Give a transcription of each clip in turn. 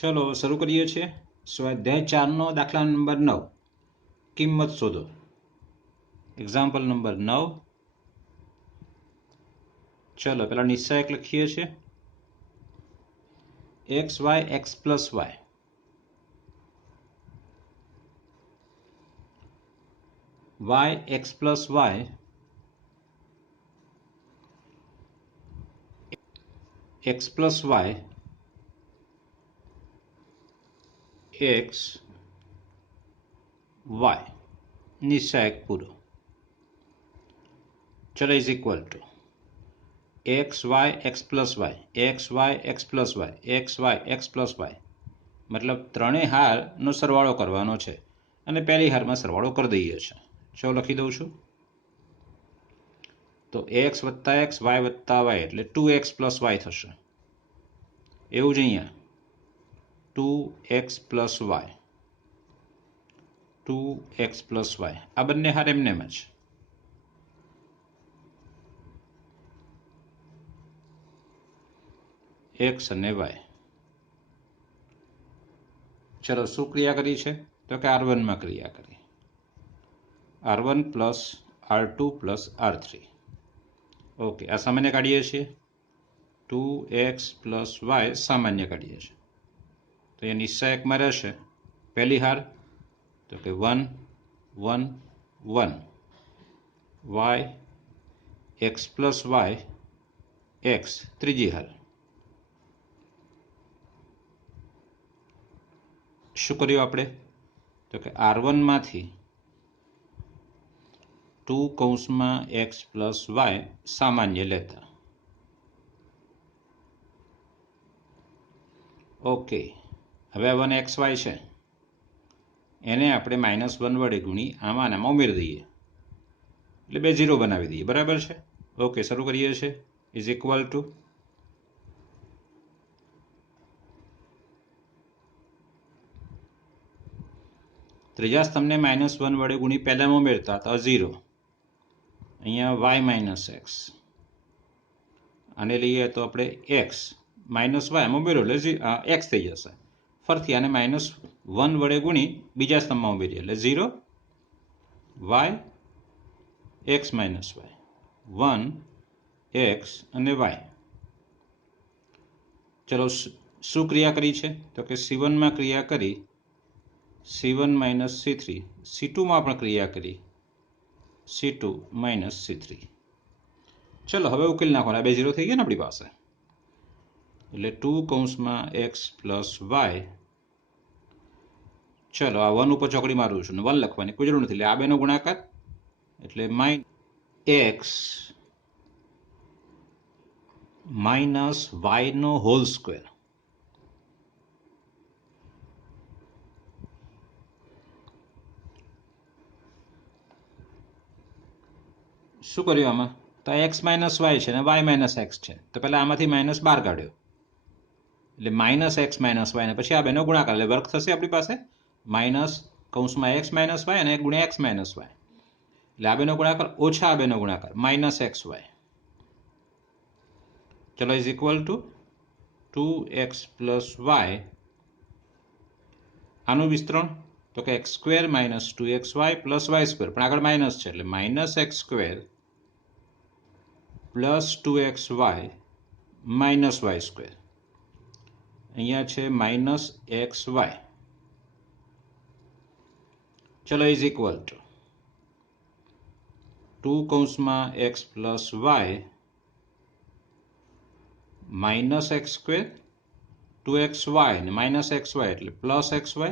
चलो शुरू करिए छे। स्वाध्याय 4 नो दाखला नंबर 9 किंमत शोधो। Example number 9। चलो पहला निश्चायक लखीए छे x y x plus y y x plus y x plus y x y निश्चायक पूरो। चलो is equal to x y x plus y x y x plus y x y x plus y मतलब त्रणेय हारनो सरवाळो करवानो छे अने पहली हारमां सरवाळो कर दईए छे। चलो लखी दઉં છું। तो एक्स वत्ता एक्स वाय वत्ता वाय एटले 2x प्लस वाय थशे। एवुं ज अहींया 2x plus y 2x plus y आ बंने हार एमने एम ज एक्स अने वाय। चलो शू क्रिया करी छे तो कि R1 में क्रिया करी R1 plus R2 plus R3। Okay आ सामान्य काढ़ीए छे 2x प्लस वाय सामान्य काढ़ीए छे तो ये निश्चायक में रहेशे पहली हार तो कि 1 1 1 वाय एक्स प्लस वाय एक्स त्रीजी हार। शू कर्युं आपणे तो कि R1 मांथी 2 कौंसमां एक्स प्लस वाय सामान्य लेता। ओके हवे 1xy छे एने आपणे -1 वडे गुणी आमां ने आमां उमेरी दईए એટલે બે 0 બનાવી દઈએ। बराबर છે। ओके शुरू करिए छे इज इक्वल टू त्रीजा स्तंभने -1 वडे गुणी पहलामां उमेरता तो 0 अहींया y माइनस एक्स आने लईए तो आपणे एक्स माइनस वाय आमां उमेर्यो એટલે एक्स थई जशे। फरती आने -1 वडे गुणी बीजा स्तंभमां उमेरीए એટલે 0 y एक्स माइनस वाय 1 एक्स अने वाय। चलो शू क्रिया करी छे तो कि C1 में क्रिया करी C1 माइनस C3 C2 में पण क्रिया करी C2 माइनस C3। चलो हवे उकेल नाखवाना बे 0 थई गया ने आपणी पासे એટલે 2 કૌંસમાં x પ્લસ y। चलो आ 1 ઉપર ચોકડી મારું છું ને 1 લખવાની કોઈ જરૂર નથી એટલે આ બેનો ગુણાકાર એટલે x માઇનસ y નો હોલ સ્ક્વેર। શું કર્યું આમાં તો x માઇનસ y છે ને y માઇનસ x છે તો પહેલા આમાંથી માઇનસ બહાર કાઢ્યો એટલે માઇનસ x માઇનસ y ને પછી આ બેનો ગુણાકાર એટલે વર્ગ થશે આપણી પાસે માઇનસ કૌંસમાં x માઇનસ y અને ગુણ્યા x માઇનસ y એટલે આ બેનો ગુણાકાર ઓછા આ બેનો ગુણાકાર માઇનસ xy। चलो is equal to 2x plus y आनु विस्तरण तो कि x square minus 2xy plus y square पण आगळ माइनस छे એટલે minus x square plus 2xy minus y square अहींया छे माइनस xy। चलो इज इक्वल टू 2 કૌંસમાં x plus y minus x square 2xy ने माइनस xy એટલે plus xy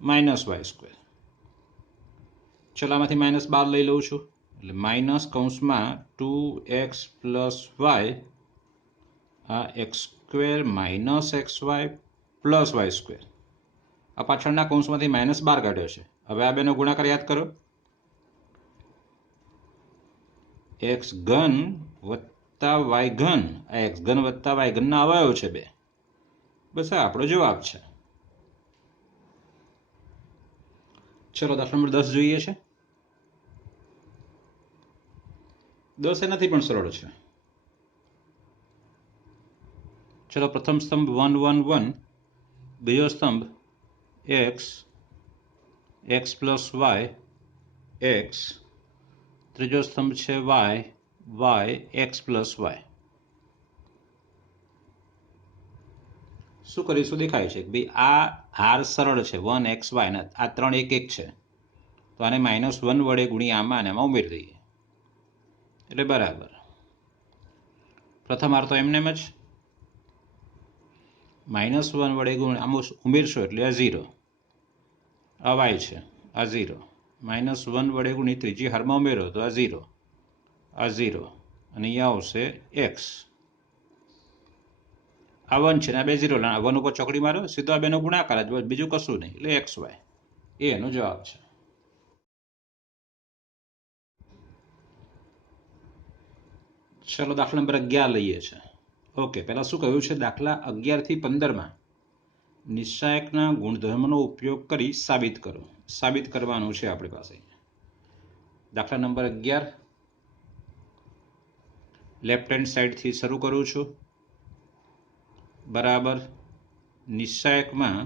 minus y square. चलो आमांथी माइनस 12 लई लઉં છું એટલે माइनस કૌંસમાં 2x प्लस y आ x square minus xy plus y square आ पाछळना કૌંસમાંથી माइनस 12 काढ्यो छे। हवे आ बेनो गुणाकार याद करो एक्स घन वत्ता वाय घन आ एक्स घन वत्ता वाय घनना अवयव छे बे बस आ आपणो जवाब छे। चलो दाखला नंबर 10 જોઈએ છે। 10 એનાથી પણ સરળ છે। चलो प्रथम स्तंभ 1 1 1 બીજો સ્તંભ X, X plus Y, X. ત્રીજો સ્તંભ છે Y, Y, X plus Y. શું કરીશું? દેખાય છે કે ભાઈ આ હાર સરળ છે, 1xy ને આ 3 1 1 છે, તો આને -1 વડે ગુણ્યા આમાં અને આમાં ઉમેરી દઈએ એટલે બરાબર. પ્રથમ હાર તો એમને જ -1 વડે આમાં ઉમેરશો એટલે આ 0, આ વાય છે, આ 0, -1 વડે ગુણી ત્રીજી હારમાં ઉમેરો તો આ 0, આ 0 અને અહીંયા આવશે એક્સ. આ 1 છે ને આ બે 0, 1 ઉપર ચોકડી મારો, સીધો આ બેનો ગુણાકાર જ, બીજું કશું નહીં, એટલે એક્સ વાય. એ એનો જવાબ છે. ચલો દાખલા નંબર 11 લઈએ છે. ઓકે, પહેલા શું કહ્યું છે? દાખલા 11 થી 15 નિશ્ચાયકના ગુણધર્મનો ઉપયોગ કરી સાબિત કરો. સાબિત કરવાનું છે આપણી પાસે. દાખલા નંબર 11 લેફ્ટ હેન્ડ સાઈડથી શરૂ કરું છું. બરાબર. નિશ્ચાયકમાં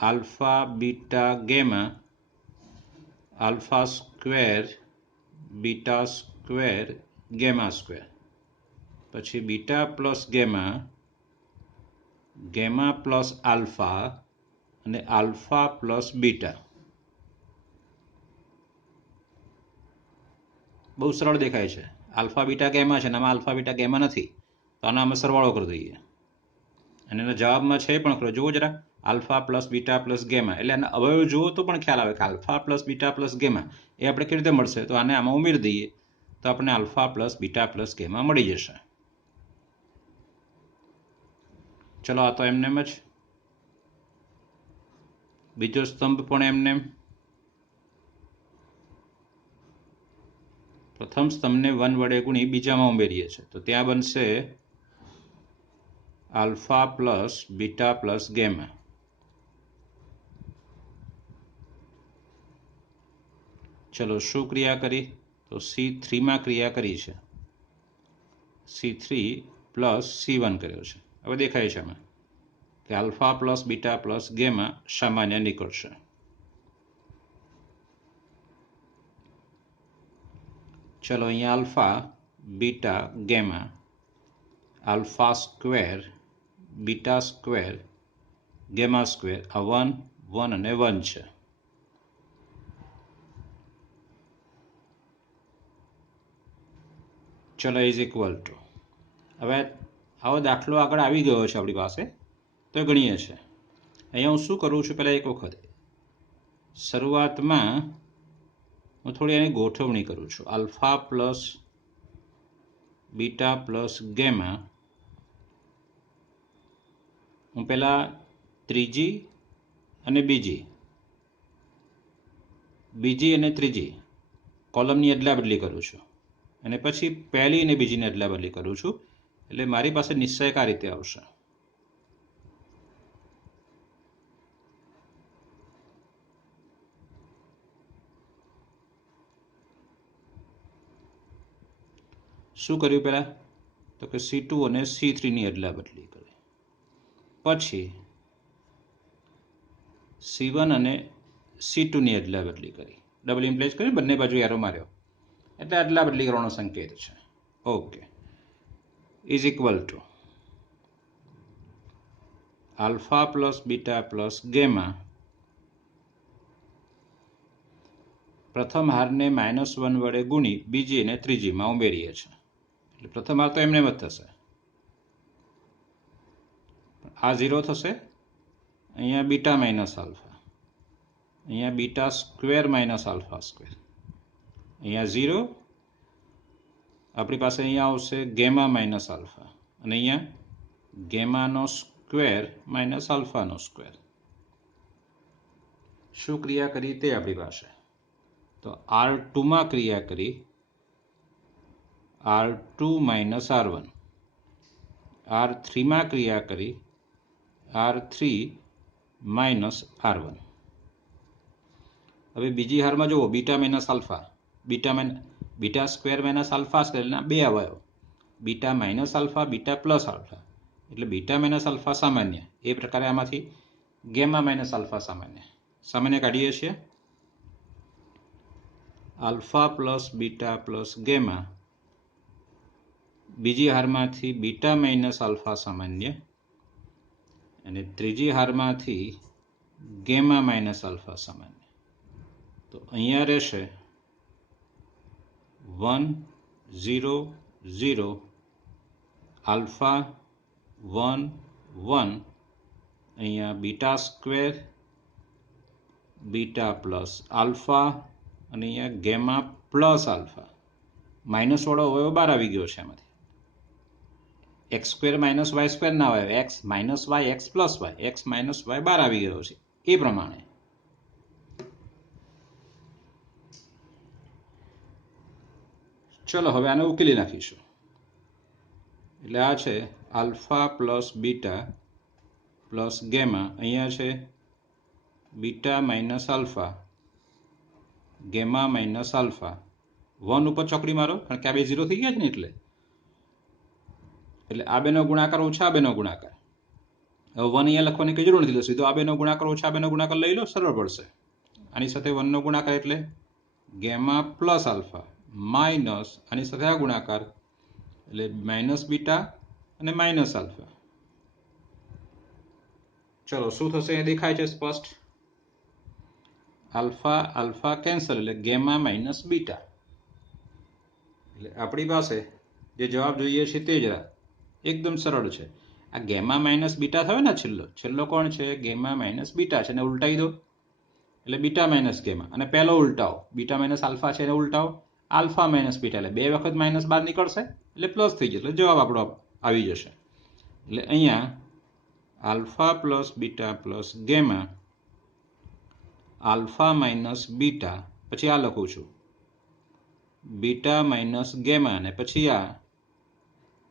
alpha, beta, gamma, alpha square, beta square, gamma square, પછી beta plus gamma, gamma plus alpha અને આલ્ફા પ્લસ બીટા. બહુ સરળ દેખાય છે. આલ્ફા બીટા ગેમા છે અને આમાં આલ્ફા બીટા ગેમા નથી, તો આનો આમાં સરવાળો કરી દઈએ અને એના જવાબમાં છે પણ ખરો. જુઓ જરા, alpha plus beta plus gamma, એટલે આના અવયવ જુઓ તો પણ ખ્યાલ આવે કે alpha plus beta plus gamma એ આપણે કેવી રીતે મળશે? તો આને આમાં ઉમેરી દઈએ તો આપણે alpha plus beta plus gamma મળી જશે. ચલો, આ તો એમને જ. બીજો સ્તંભ પણ એમને. પ્રથમ સ્તંભને 1 વડે ગુણી બીજામાં ઉમેરીએ છીએ તો ત્યાં બનશે alpha plus beta plus gamma. ચલો, શું ક્રિયા કરી? તો C3માં ક્રિયા કરી છે. C3 પ્લસ C1 કર્યો છે. હવે દેખાય છે આમાં કે alpha plus beta plus gamma સામાન્ય નીકળશે. ચલો, અહીંયા alpha, beta, gamma, alpha square, beta square, gamma square, આ 1, 1 અને 1 છે. ચલો, ઇઝ ઇક્વલ ટુ. હવે આવો દાખલો આગળ આવી ગયો છે આપણી પાસે, તો ગણીએ છીએ. અહીંયા હું શું કરું છું? પહેલાં એક વખત શરૂઆતમાં હું થોડી એની ગોઠવણી કરું છું. Alpha plus beta plus gamma, હું પહેલાં ત્રીજી અને બીજી અને ત્રીજી કોલમની અદલા બદલી કરું છું અને પછી પહેલી અને બીજીની અદલા બદલી કરું છું. એટલે મારી પાસે નિશ્ચયક આ રીતે આવશે. શું કર્યું પહેલાં? તો કે C2 અને C3ની અદલા બદલી કરી, પછી C1 અને C2ની અદલા બદલી કરી, ડબલ ઇમ્પ્લાઇઝ કરી, બંને બાજુ એરો માર્યો એટલે અદલા બદલી કરવાનો સંકેત છે. Okay, is equal to alpha plus beta plus gamma, પ્રથમ હારને -1 વડે ગુણી બીજી અને ત્રીજીમાં ઉમેરીએ છીએ એટલે પ્રથમ હાર તો એમને જ થશે. આ 0 થશે, અહીંયા બીટા માઇનસ આલ્ફા, અહીંયા beta square minus alpha square, અહીંયા 0, આપણી પાસે અહીંયા આવશે ગેમા માઇનસ આલ્ફા અને અહીંયા ગેમાનો સ્ક્વેર માઇનસ આલ્ફાનો સ્ક્વેર. શું ક્રિયા કરી તે આપણી પાસે? તો R2માં ક્રિયા કરી, R2 માઇનસ R1, R3માં ક્રિયા કરી, R3 માઇનસ R1. હવે બીજી હારમાં જુઓ, beta minus alpha, beta square minus alpha સ્ક્વેરના બે અવયવ, beta minus alpha, beta plus alpha. એટલે બીટા માઇનસ આલ્ફા સામાન્ય, એ પ્રકારે આમાંથી ગેમા માઇનસ આલ્ફા સામાન્ય કાઢીએ છીએ. Alpha plus beta plus gamma, બીજી હારમાંથી બીટા માઇનસ આલ્ફા સામાન્ય અને ત્રીજી હારમાંથી ગેમા માઇનસ આલ્ફા સામાન્ય. તો અહીંયા રહેશે 1 0 0 આલ્ફા 1 1, અહીંયા beta square beta plus alpha અને અહીંયા ગેમા પ્લસ આલ્ફા. માઇનસ વાળો અવયવ બહાર આવી ગયો છે એમાંથી. X square minus Y square ના આવે, X minus Y X plus Y, X minus Y બહાર આવી ગયો છે. એ પ્રમાણે ચલો હવે આને ઉકેલી નાખીશું. એટલે આ છે alpha plus beta plus gamma, અહીંયા છે beta minus alpha gamma minus alpha. 1 ઉપર ચોકડી મારો, કારણ કે આ બે 0 થઈ ગયા છે ને, એટલે આ બેનો ગુણાકાર ઓછા આ બેનો ગુણાકાર. હવે 1 અહીંયા લખવાની કઈ જરૂર નથી, સીધો આ બેનો ગુણાકાર ઓછા આ બેનો ગુણાકાર લઈ લો, સરળ પડશે. આની સાથે 1 નો ગુણાકાર એટલે ગેમા પ્લસ આલ્ફા માઇનસ આની સાથે આ ગુણાકાર એટલે માઇનસ બીટા અને માઇનસ આલ્ફા. ચલો શું થશે એ દેખાય છે સ્પષ્ટ. આલ્ફા આલ્ફા કેન્સલ એટલે ગેમા માઇનસ બીટા. એટલે આપણી પાસે જે જવાબ જોઈએ છે તે જ એકદમ સરળ છે. આ ગેમા માઇનસ બીટા થયો ને, છેલ્લો કોણ છે? ગેમા માઇનસ બીટા છે, એને ઉલટાવી દો એટલે બીટા માઇનસ ગેમા, અને પહેલો ઉલટાવો બીટા માઇનસ આલ્ફા છે એને ઉલટાવો આલ્ફા માઇનસ બીટા, એટલે 2 વખત માઇનસ બહાર નીકળશે એટલે પ્લસ થઈ જશે, એટલે જવાબ આપણો આવી જશે. એટલે અહીંયા alpha plus beta plus gamma alpha minus beta, પછી આ લખું છું બીટા માઇનસ ગેમા, અને પછી આ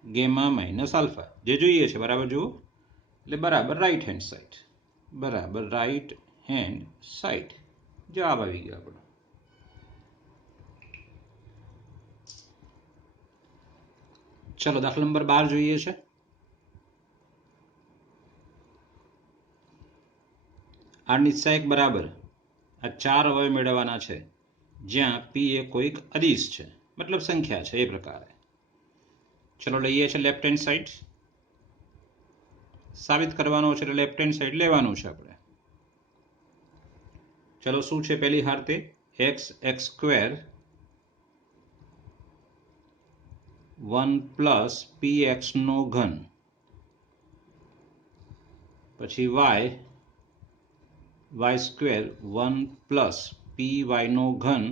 ગેમા માઇનસ આલ્ફા, જે જોઈએ છે બરાબર જુઓ. એટલે બરાબર રાઈટ હેન્ડ સાઈડ, બરાબર રાઈટ હેન્ડ સાઈડ જવાબ આવી ગયો આપણો. ચલો દાખલા નંબર 12 જોઈએ છે. આ નિશ્ચાયક બરાબર આ 4 અવયવ મેળવવાના છે જ્યાં પી એ કોઈક અદિશ છે, મતલબ સંખ્યા છે, એ પ્રકારે. ચલો લઈએ છે લેફ્ટ હેન્ડ સાઈડ. સાબિત કરવાનો છે એટલે લેફ્ટ હેન્ડ સાઈડ લેવાનું છે આપણે. ચલો શું છે પહેલી હાર? તે x x square 1 plus P x નો ઘન, પછી Y Y square 1 plus P Y નો ઘન,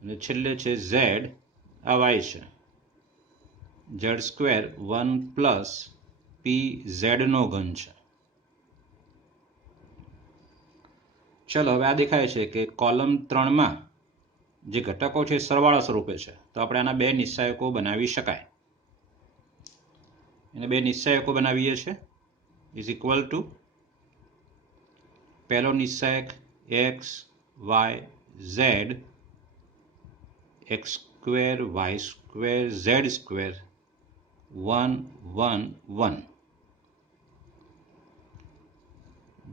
અને છેલ્લે છે ઝેડ, આ વાય છે, ઝેડ સ્ક્વેર 1 પ્લસ પી ઝેડ નો ઘન છે. ચલો હવે આ દેખાય છે કે કોલમ 3માં જે ઘટકો છે સરવાળા સ્વરૂપે છે, તો આપણે આના 2 નિશ્ચાયકો બનાવી શકાય. એને 2 નિશ્ચાયકો બનાવીએ છીએ. ઇઝ ઇક્વલ ટુ પહેલો નિશ્ચાયક x Y Z x square Y square Z square 1 1 1.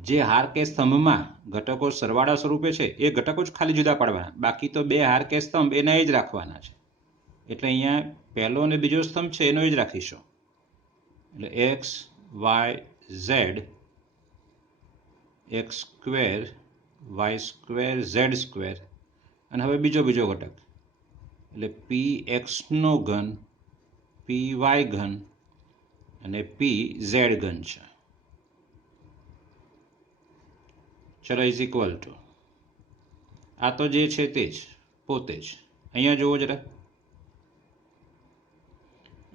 જે હાર કે સ્તંભમાં ઘટકો સરવાળા સ્વરૂપે છે એ ઘટકો જ ખાલી જુદા પાડવાના, બાકી તો 2 હાર કે સ્તંભ એના જ રાખવાના છે. એટલે અહીંયા પહેલો અને બીજો સ્તંભ છે એનો જ રાખીશું. એટલે X Y Z x square Y square Z square, અને હવે બીજો ઘટક એટલે પી એક્સ નો ઘન પી વાય ઘન અને પી ઝેડ ઘન છે. ચલો ઇઝ ઇક્વલ ટુ આ તો જે છે તે જ પોતે જ. અહીંયા જુઓ જરા,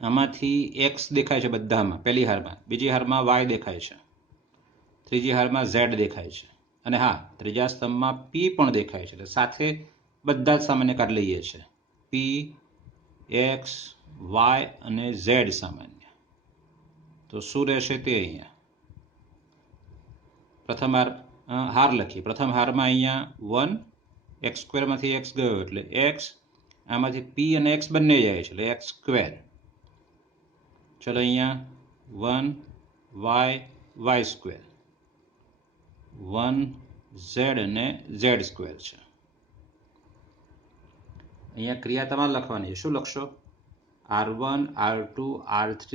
આમાંથી એક્સ દેખાય છે બધામાં, પહેલી હારમાં, બીજી હારમાં વાય દેખાય છે, ત્રીજી હારમાં ઝેડ દેખાય છે, અને હા ત્રીજા સ્તંભમાં પી પણ દેખાય છે. એટલે સાથે બધા જ સામાન્ય કાઢી લઈએ છીએ, પી એક્સ વાય અને ઝેડ સામાન્ય. તો શું રહેશે તે અહીંયા પ્રથમ હાર લખીએ. પ્રથમ હારમાં અહીંયા 1 એક્સ સ્ક્વેરમાંથી એક્સ ગયો એટલે એક્સ, આમાંથી પી અને એક્સ બંને જાય છે એટલે એક્સ સ્ક્વેર. ચલો અહીંયા 1 y સ્ક્વેર 1 z અને z સ્ક્વેર છે. અહીંયા ક્રિયા તમારે લખવાની છે. શું લખશો? R1 R2 R3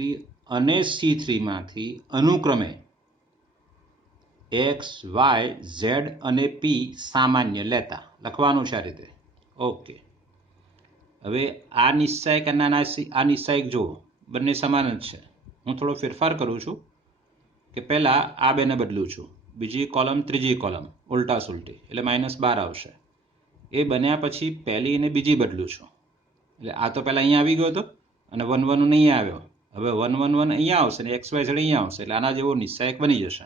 અને C3 માંથી અનુક્રમે x y z અને p સામાન્ય લેતા લખવાનું છે આ રીતે. ઓકે, હવે આ નિશ્ચાયક અને આ નિશ્ચાયક જુઓ, બંને સમાન જ છે. હું થોડો ફેરફાર કરું છું કે પહેલાં આ બેને બદલું છું, બીજી કોલમ ત્રીજી કોલમ ઉલટા સુલટી, એટલે -12 આવશે. એ બન્યા પછી પહેલી અને બીજી બદલું છું, એટલે આ તો પહેલાં અહીંયા આવી ગયો હતો અને 1 1 નહીં આવ્યો. હવે 1 1 1 અહીંયા આવશે ને XY Z અહીંયા આવશે, એટલે આના જેવો નિશ્ચાયક બની જશે.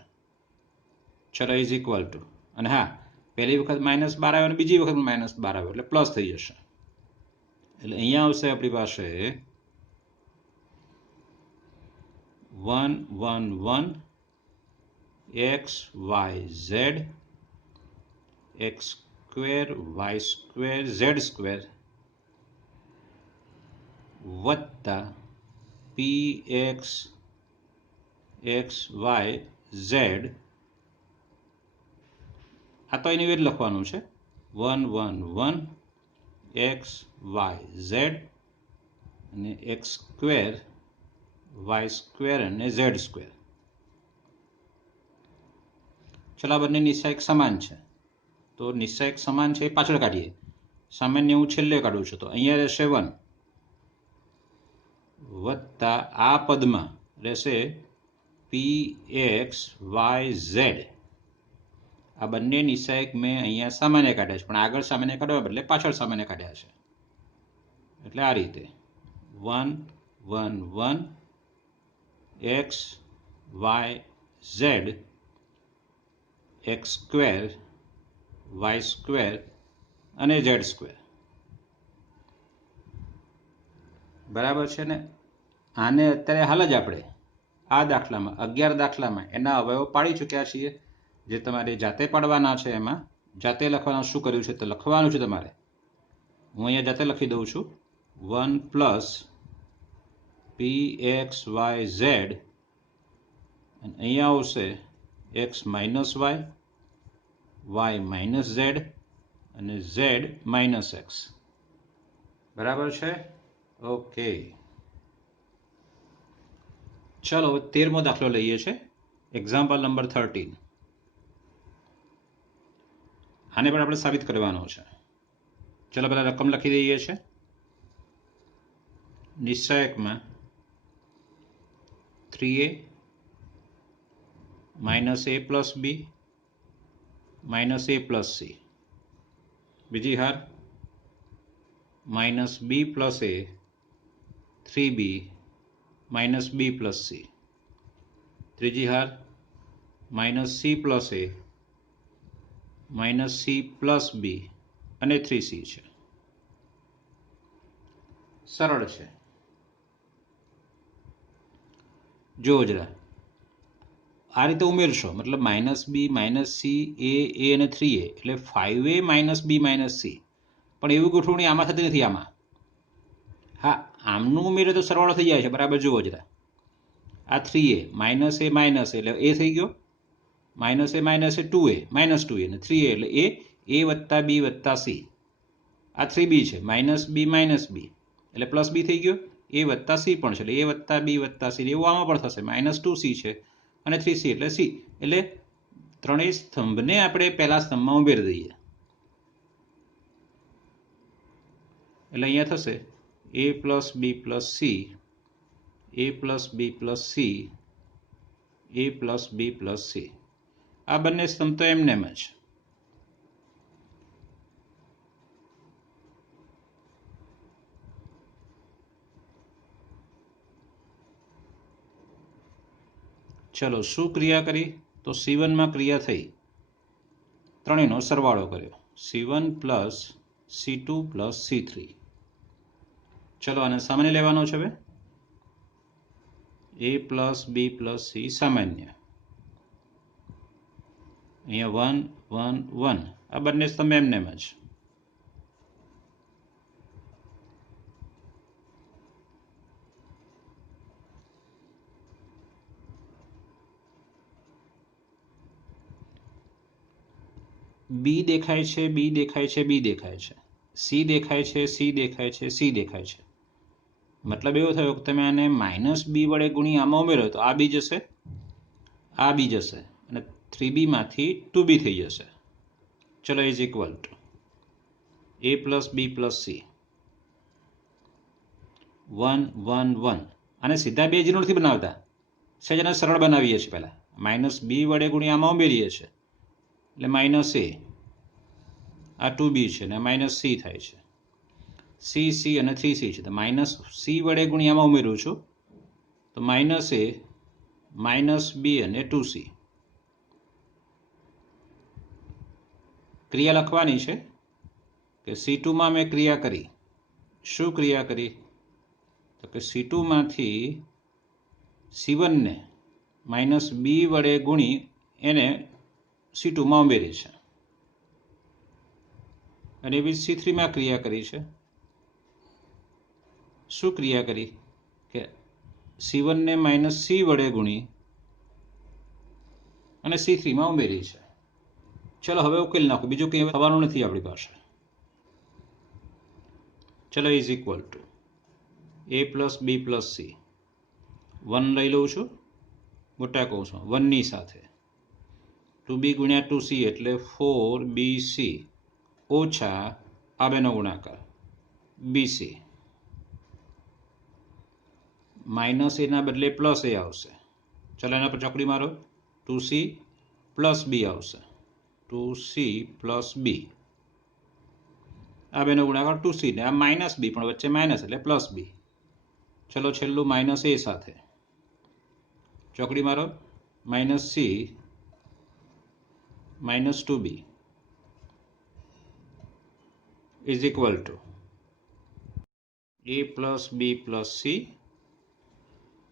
ચલો ઇઝ ઇક્વલ ટુ, અને હા, પહેલી વખત -12 આવ્યો અને બીજી વખત -12 આવ્યો એટલે પ્લસ થઈ જશે. એટલે અહીંયા આવશે આપણી પાસે 1 1 1 x y z x square y square z square વત્તા px x y z. આ તો એની વેર લખવાનું છે 1 1 1 x y z અને x સ્ક્વેર y સ્ક્વેર અને z સ્ક્વેર. ચલો આ બંને નિશ્ચાયક સમાન છે, તો નિશ્ચાયક સમાન છે એ પાછળ કાઢીએ. સામાન્ય હું છેલ્લે કાઢું છું, તો અહીંયા રહેશે 1 વત્તા આ પદમાં રહેશે px y z. આ બંને નિશ્ચાયક મેં અહીંયા સામાન્ય કાઢ્યા છે, પણ આગળ સામાન્ય કાઢવા બદલે પાછળ સામાન્ય કાઢ્યા છે. એટલે આ રીતે 1 1 1 x y z x square y square અને z સ્ક્વેર. બરાબર છે ને? આને અત્યારે હાલ જ આપણે આ દાખલામાં 11 દાખલામાં એના અવયવો પાડી ચૂક્યા છીએ. જે તમારે જાતે પાડવાના છે એમાં જાતે લખવાનું શું કર્યું છે તો લખવાનું છે તમારે. હું અહીંયા જાતે લખી દઉં છું 1 પ્લસ px y z અને અહીંયા આવશે x minus y minus z અને z માઇનસ x. બરાબર છે? ઓકે, ચલો 13મો દાખલો લઈએ છે, એક્ઝામ્પલ નંબર 13. આને પણ આપણે સાબિત કરવાનો છે. ચલો પહેલાં રકમ લખી દઈએ છે. નિશ્ચાયકમાં 3a minus a plus b minus a plus c. બીજી હાર minus b plus a 3b minus b plus c. ત્રીજી હાર minus c plus a minus c plus b અને 3c છે. સરળ છે. જો જરા આ રીતે ઉમેરશો, મતલબ માઇનસ બી માઇનસ સી એ અને 3a એટલે 5a માઇનસ બી માઇનસ સી. પણ એવી ગોઠવણી આમાં થતી નથી. આમાં હા, આમનું ઉમેરે તો સરવાળો થઈ જાય છે. બરાબર, જુઓ જરા આ 3a માઇનસ એ એટલે એ થઈ ગયો, માઇનસ એ 2a માઇનસ 2a અને 3a એટલે એ વત્તા બી વત્તા સી. આ 3b છે, માઇનસ બી એટલે પ્લસ બી થઈ ગયો, એ વત્તા સી પણ છે એટલે એ વત્તા બી વત્તા સી. એવું આમાં પણ થશે, માઇનસ 2c છે અને 3c એટલે c. એટલે ત્રણેય સ્તંભને આપણે પહેલા સ્તંભમાં ઉમેરી દઈએ એટલે અહીંયા થશે a plus B plus C, a plus B plus C, a plus B plus C. આ બંને સ્તંભ તો એમને એમ જ. ચલો શું ક્રિયા કરી? તો C1માં ક્રિયા થઈ, ત્રણેયનો સરવાળો કર્યો, C1 plus C2 plus C3. ચલો આને સામાન્ય લેવાનો છે. હવે a plus B plus C સામાન્ય, અહીંયા 1 1 1. આ બંને સ્તંભ એમને એમ જ. બી દેખાય છે, બી દેખાય છે, બી દેખાય છે, સી દેખાય છે, સી દેખાય છે, સી દેખાય છે. મતલબ એવો થયો કે તમે આને -b વડે ગુણી આમાં ઉમેરો તો આ બી જશે, આ બી જશે અને 3b માંથી 2b થઈ જશે. ચલો is equal to a plus B plus C 1 1 1. આને સીધા બે જ નથી બનાવતા, સહેજ એને સરળ બનાવીએ છીએ. પહેલાં -b વડે ગુણી આમાં ઉમેરીએ છીએ એટલે -a, આ 2b છે ને -c થાય છે. સી સી અને 3c છે તો -c વડે ગુણી આમાં ઉમેરું છું તો -a -b અને 2c. ક્રિયા લખવાની છે કે C2 માં મેં ક્રિયા કરી. શું ક્રિયા કરી? તો કે C2 માંથી C1 ને -b વડે ગુણી એને C2 માં ઉમેરી છે. અને એવી C3 માં ક્રિયા કરી છે. શું ક્રિયા કરી કે C1 ને -c વડે ગુણી અને C3 માં ઉમેરી છે. ચલો હવે ઉકેલ નાખો, બીજું કંઈ થવાનું નથી આપણી પાસે. ચલો is equal to a plus B plus C 1 લઈ લઉં છું મોટા કૌંસમાં 1 ની સાથે 2b ગુણ્યા 2c એટલે 4bc ઓછા આ બેનો ગુણાકાર bc. માઇનસ એના બદલે પ્લસ એ આવશે. ચલો એના પર ચોકડી મારો, 2c પ્લસ બી આવશે, 2c પ્લસ બી. આ બેનો ગુણાકાર 2c ને આ માઇનસ બી પણ વચ્ચે માઇનસ એટલે પ્લસ બી. ચલો છેલ્લું માઇનસ એ સાથે ચોકડી મારો, -c -2b is equal to a plus B plus C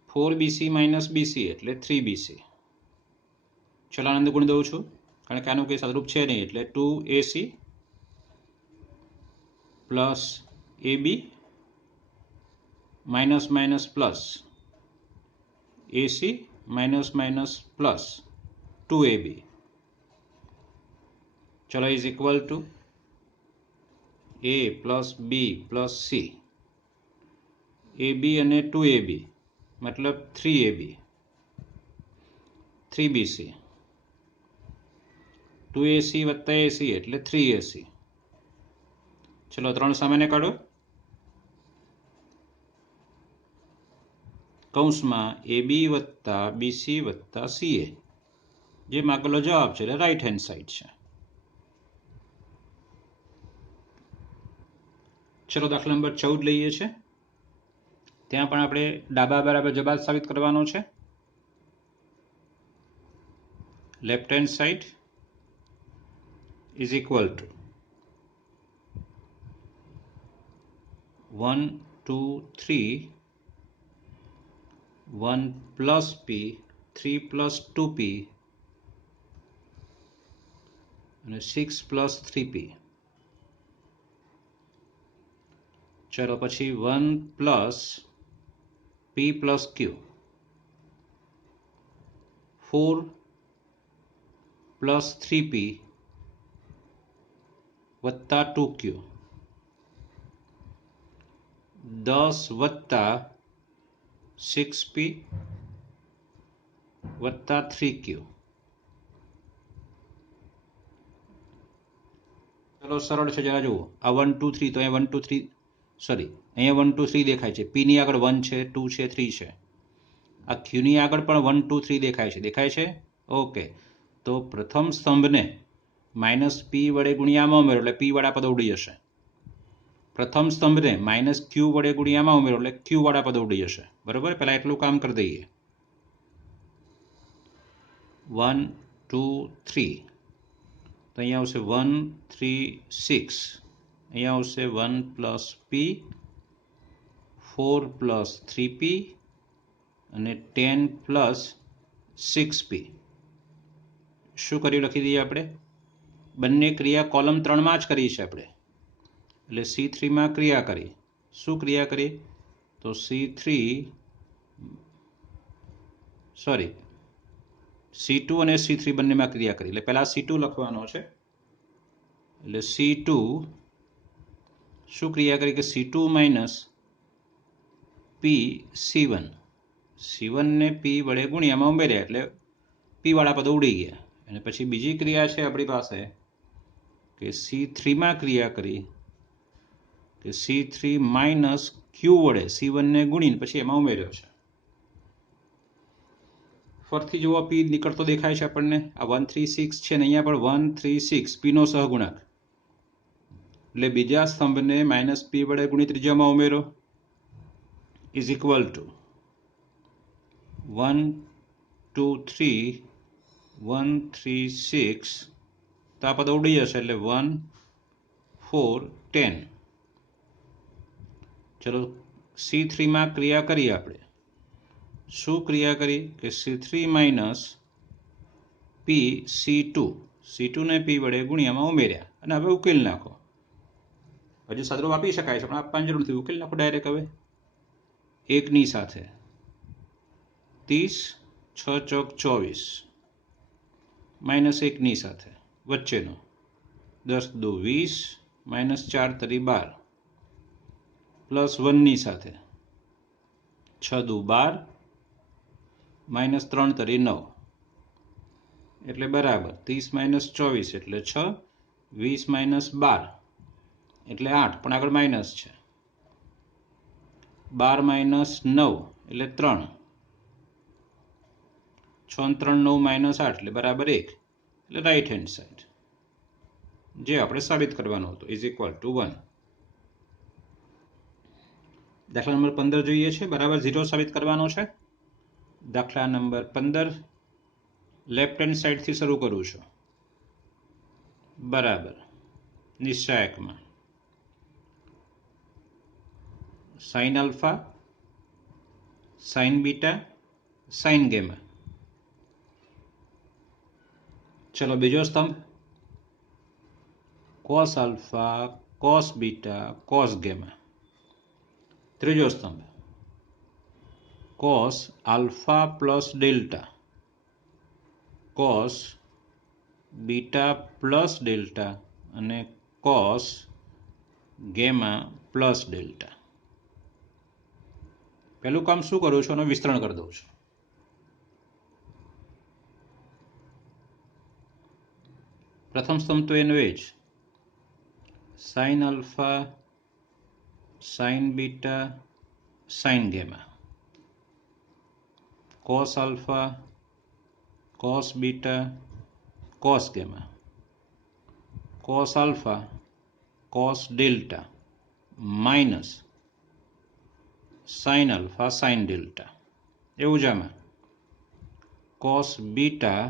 4bc minus BC એટલે 3bc. ચલો આનંદ ગુણ દઉં છું કારણ કે આનું કંઈ સદરૂપ છે નહીં એટલે 2ac plus ab minus minus plus ac minus minus plus 2ab. ચલો is equal to a plus B plus C ab અને 2ab મતલબ 3ab 3bc 2ac વત્તા ac એટલે 3ac. ચલો 3 સામાન્ય કાઢો, કૌંસમાં ab વત્તા bc વત્તા ca જે માગેલો જવાબ છે એટલે રાઈટ હેન્ડ સાઈડ છે. ચલો દાખલા નંબર 14 લઈએ છીએ. ત્યાં પણ આપણે ડાબા બરાબર જવાબ સાબિત કરવાનો છે. Left hand side is equal two 1 2 3 1 plus p 3 plus 2p અને 6 પ્લસ 3p. ચલો પછી 1 plus p plus q 4 plus 3p વત્તા 2q 10 વત્તા 6p વત્તા 3q. ચલો સરળ છે, જરા જુઓ. આ 1 2 3 તો અહીંયા 1 2 3 સોરી અહીંયા 1 2 3 દેખાય છે. p ની આગળ 1 છે, 2 છે, 3 છે. આ q ની આગળ પણ 1 2 3 દેખાય છે. ઓકે, તો પ્રથમ સ્તંભને -p વડે ગુણ્યામાં ઉમેરો એટલે p વાળા પદ ઉડી જશે. પ્રથમ સ્તંભને -q વડે ગુણ્યામાં ઉમેરો એટલે q વાળા પદ ઉડી જશે. બરોબર, પહેલા એટલું કામ કરી દઈએ. 1 2 3 તો અહીંયા આવશે 1 3 6, અહીંયા આવશે 1 પ્લસ p 4 પ્લસ 3p અને 10 પ્લસ 6p. શું કર્યું લખી દઈએ આપણે. બંને ક્રિયા કોલમ 3માં જ કરી છે આપણે એટલે C3 માં ક્રિયા કરી. શું ક્રિયા કરી તો C2 અને C3 બંનેમાં ક્રિયા કરી એટલે પહેલા C2 લખવાનો છે એટલે C2 શું ક્રિયા કરી કે C2 માઇનસ પી C1, C1 ને પી વડે ગુણ્યામાં ઉમેર્યા એટલે પી વાળા પદો ઉડી ગયા. અને પછી બીજી ક્રિયા છે આપણી પાસે કે C3 માં ક્રિયા કરી કે C3 માઇનસ ક્યુ વડે C1 ને ગુણીને પછી એમાં ઉમેર્યો છે. ફરીથી જુઓ પી નીકળતો દેખાય છે આપણને. આ 136 છે ને અહીંયા પણ 136 પી નો સહગુણક એટલે બીજા સ્તંભને માઇનસ પી વડે ગુણી ત્રીજામાં ઉમેરો ઇઝ ઇક્વલ ટુ 1 2 3 136 તો આ પદ ઉડી જશે એટલે 1 4 10. ચલો C3 માં ક્રિયા કરી આપણે. શું ક્રિયા કરી કે C3 માઇનસ પી C2 ને પી વડે ગુણ્યામાં ઉમેર્યા અને હવે ઉકેલ નાખો. હજુ સદરૂપ આપી શકાય છે પણ આપવાની જરૂર નથી. ઉકેલ નાખો ડાયરેક્ટ. હવે 1 ની સાથે 30 6 ચોક 24 માઇનસ 1 ની સાથે વચ્ચેનો 10 2 20 માઇનસ 4 તરી 12 પ્લસ 1 ની સાથે 6 2 12 માઇનસ 3 તરી 9 એટલે બરાબર 30 માઇનસ 24 એટલે 6 20 માઇનસ 12 એટલે 8 પણ આગળ માઇનસ છે 12 માઇનસ 9 એટલે 3 6 3 9 માઇનસ 8 એટલે બરાબર 1 એટલે રાઈટ હેન્ડ સાઈડ જે આપણે સાબિત કરવાનું હતું ઇઝ ઇક્વલ ટુ 1. દાખલા નંબર 15 જોઈએ છે. બરાબર 0 સાબિત કરવાનો છે. દાખલા નંબર 15 લેફ્ટ હેન્ડ સાઈડથી શરૂ કરું છું. બરાબર નિશ્ચાયકમાં sine alpha sine beta sine gamma. ચલો બીજો સ્તંભ cos alpha cos beta cos gamma. ત્રીજો સ્તંભ cos alpha plus delta cos beta plus delta અને કોસ ગેમા પ્લસ ડેલ્ટા. પહેલું કામ શું કરું છું અને વિસ્તરણ કરી દઉં છું. પ્રથમ સ્તંભ તો એનો એ જ sine alpha sine beta sine gamma cos alpha cos beta cos gamma cos alpha cos delta minus sine alpha sine delta. એવું જ આમાં cos beta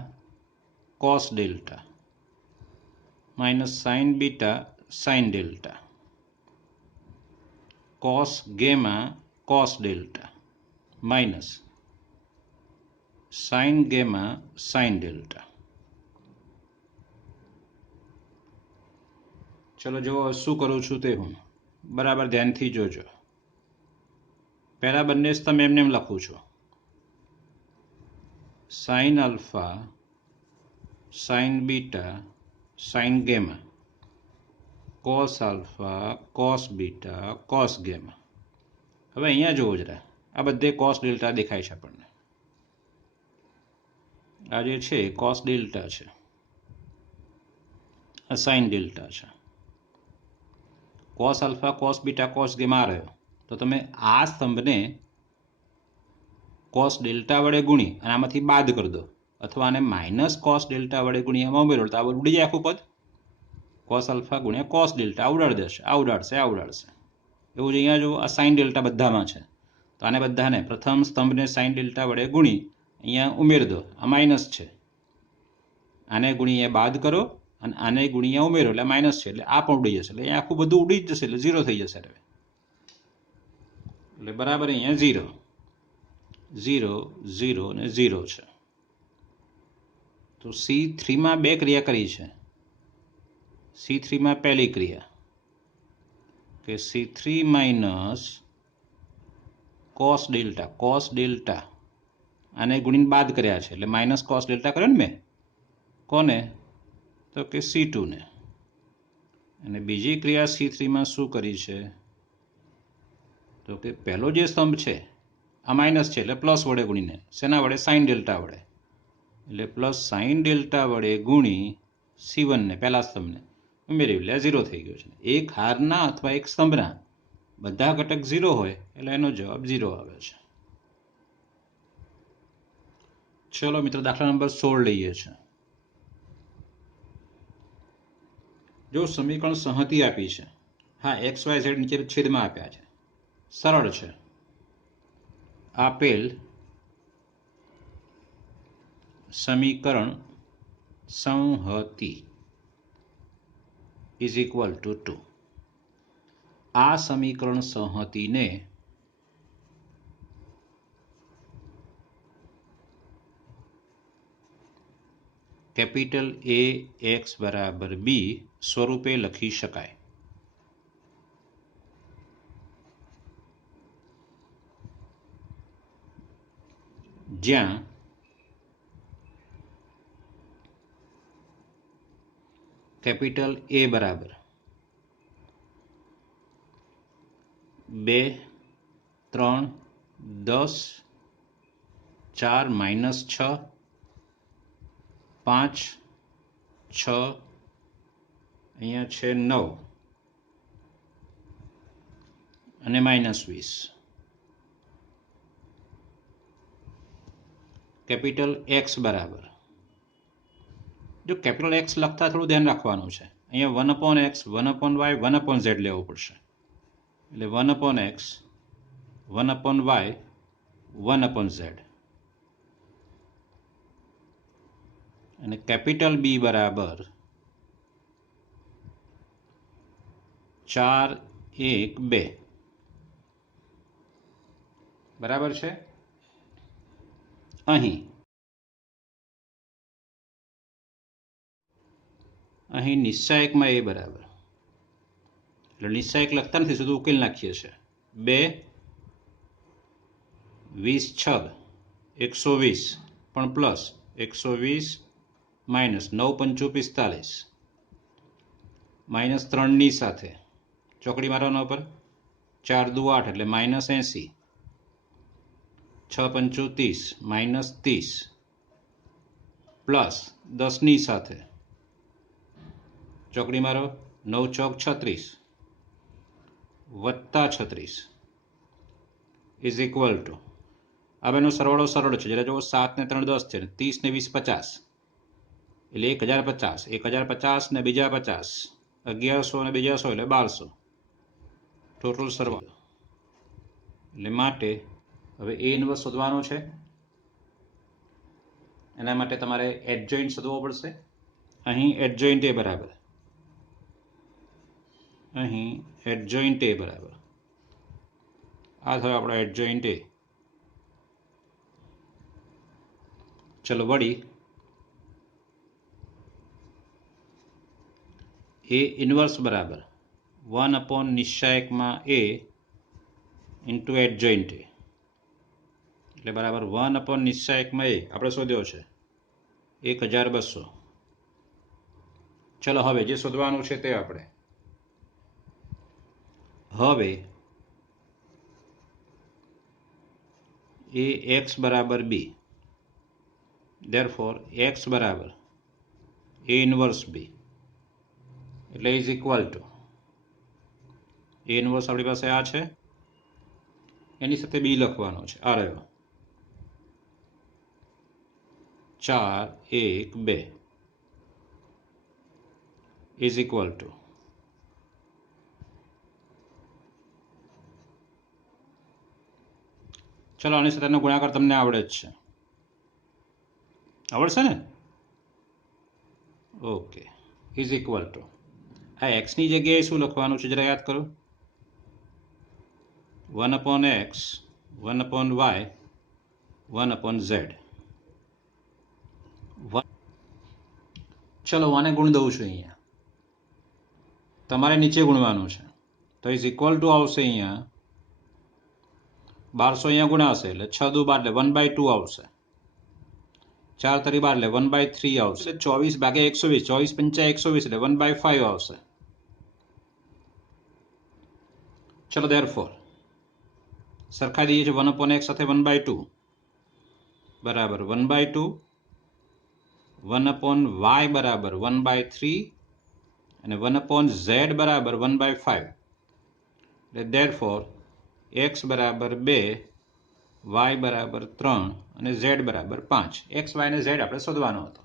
cos delta minus sine beta sine delta cos gamma cos delta minus sine gamma sine delta. ચલો જો શું કરું છું તે હું બરાબર ધ્યાનથી જોજો. પહેલા બંને સ્તંભ એમને એમ લખું છું. Sine alpha sine beta sine gamma cos alpha cos beta cos gamma. હવે અહીંયા જોવો જરા આ બધે કોસ ડેલ્ટા દેખાય છે આપણને. આ જે છે કોસ ડેલ્ટા છે આ સાઇન ડેલ્ટા છે. Cos alpha cos beta cos gamma રહ્યો તો તમે આ સ્તંભને કોસ ડેલ્ટા વડે ગુણી અને આમાંથી બાદ કરી દો અથવા આને માઇનસ કોસ ડેલ્ટા વડે ગુણી એમાં ઉમેરો તો આ ઉડી જાય આખું પદ. કોસ આલ્ફા ગુણ્યા કોસ ડેલ્ટા ઉડાડી દેશે આવડાડશે. એવું જ અહીંયા જો આ સાઇન ડેલ્ટા બધામાં છે તો આને બધાને પ્રથમ સ્તંભને સાઇન ડેલ્ટા વડે ગુણી અહીંયા ઉમેરી દો. આ માઇનસ છે આને ગુણી અહીંયા બાદ કરો અને આને ગુણી અહીંયા ઉમેરો એટલે માઇનસ છે એટલે આ પણ ઉડી જશે એટલે અહીંયા આખું બધું ઉડી જ જશે એટલે 0 થઈ જશે. એટલે બરાબર અહીંયા 0 0 0 અને 0 છે. તો C3 માં બે ક્રિયા કરી છે. C3 માં પહેલી ક્રિયા કે C3 માઇનસ કોસ ડેલ્ટા આને ગુણીને બાદ કર્યા છે એટલે માઇનસ કોસ ડેલ્ટા કર્યો ને મેં. કોને? તો કે C2 ને. અને બીજી ક્રિયા C3 માં શું કરી છે તો કે પહેલો જે સ્તંભ છે આ માઇનસ છે એટલે પ્લસ વડે ગુણીને શેના વડે સાઇન ડેલ્ટા વડે એટલે પ્લસ સાઇન ડેલ્ટા વડે ગુણી C1 ને પહેલા સ્તંભને ઉમેરી એટલે 0 થઈ ગયો છે એક હારના અથવા એક સ્તંભના બધા ઘટક 0 હોય એટલે એનો જવાબ 0 આવે છે ચલો મિત્રો દાખલા નંબર 16 લઈએ છીએ જો સમીકરણ સંહતિ આપી છે હા XYZ નીચે છેદમાં આપ્યા છે સરળ છે આપેલ સમીકરણ સંહતિ ઇઝ ઇક્વલ ટુ 2 આ સમીકરણ સંહતિને કેપિટલ A x બરાબર B સ્વરૂપે લખી શકાય જ્યાં કેપિટલ A બરાબર 2 3 10 4 -6 5 6 અહીંયા છે 9 અને -20 કેપિટલ X બરાબર જો કેપિટલ X લખતા થોડું ધ્યાન રાખવાનું છે અહીંયા 1/x 1/y 1/z લેવું પડશે એટલે 1/x 1/y 1/z અને કેપિટલ B બરાબર 4 1 2 બરાબર છે અહીં નિશ્ચાયકમાં A બરાબર એટલે નિશ્ચાયક લખતા નથી સીધું ઉકેલ નાખીએ છીએ 2 20 6 120 પણ પ્લસ 120 માઇનસ 9 5 45 -3 ની સાથે ચોકડી મારવાના ઉપર 4 દુ 8 એટલે -80 6 5 30 -30 પ્લસ 10 ની સાથે ચોકડી મારો 9 ચોક 36 વત્તા 36 ઇઝ ઇક્વલ ટુ હવે એનો સરવાળો સરળ છે જરા જો 7 ને 3 10 છે 30 ને 20 50 એટલે 1050 1050 ને બીજા 50 1100 ને બીજા 100 એટલે 1200 ટોટલ સરવાળો એટલે માટે હવે A ઇન્વર્સ શોધવાનો છે એના માટે તમારે એડજોઇન્ટ શોધવો પડશે અહીં એડજોઇન્ટ A બરાબર અહીં એડજોઇન્ટ A બરાબર આ થયો આપણો એડજોઇન્ટ A ચલો વળી A ઇન્વર્સ બરાબર 1 નિશ્ચાયકમાં A ઇન્ટુ એડજોઇન્ટ A એટલે બરાબર 1 નિશ્ચાયકમાં A આપણે શોધ્યો છે 1200 ચલો હવે જે શોધવાનું છે તે આપણે હવે Ax બરાબર B therefore x બરાબર A ઇન્વર્સ B એટલે is equal to A inverse આપણી પાસે આ છે એની સાથે B લખવાનો છે આ રહ્યો 4 1 2 ઇઝ ઇક્વલ ટુ ચલો આની સાથેનો ગુણાકાર તમને આવડે જ છે આવડશે ને ઓકે ઇઝ ઇક્વલ ટુ આ એક્સની જગ્યાએ શું લખવાનું છે જરા યાદ કરો 1/x 1/y 1/z ચલો આને ગુણ દઉં છું અહીંયા તમારે નીચે ગુણવાનું છે તો ઇઝ ઇક્વલ ટુ આવશે અહીંયા 1200 અહીંયા ગુણાશે એટલે 6 દુ 12 એટલે 1/2 આવશે 4 તરી 12 એટલે 1/3 આવશે એટલે 24 ભાગ્યા 120 24 5 120 એટલે 1/5 આવશે ચલો therefore સરખાઈ દઈએ છીએ 1/x સાથે 1/2 બરાબર 1/2 1/y બરાબર 1/3 અને 1/z બરાબર 1/5 એટલે therefore x બરાબર 2 y બરાબર 3 અને z બરાબર 5 x y અને z આપણે શોધવાનો હતો